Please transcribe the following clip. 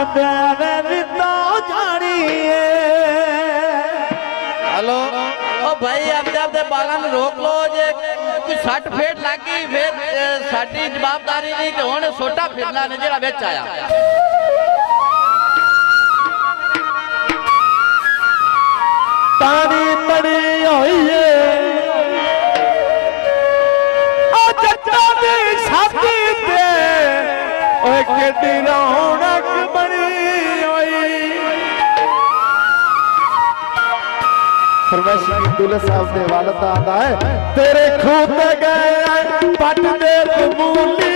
चंद्रा भी तो जानिए। हेलो ओ भाई अब जब दे बाला ने रोक लो जे कोई सट फेट लगी फिर साडी जवाबदारी नहीं कि हुण सोटा फिरना ने जेड़ा विच आया। तारी तड़ी होई है ओ जट्टा दी छाती ते ओए केडी रौनक बनी होई। फरमाइश अब्दुल्ला साहब ने वालदा आंदा है तेरे खूह ते गए पट दे मूली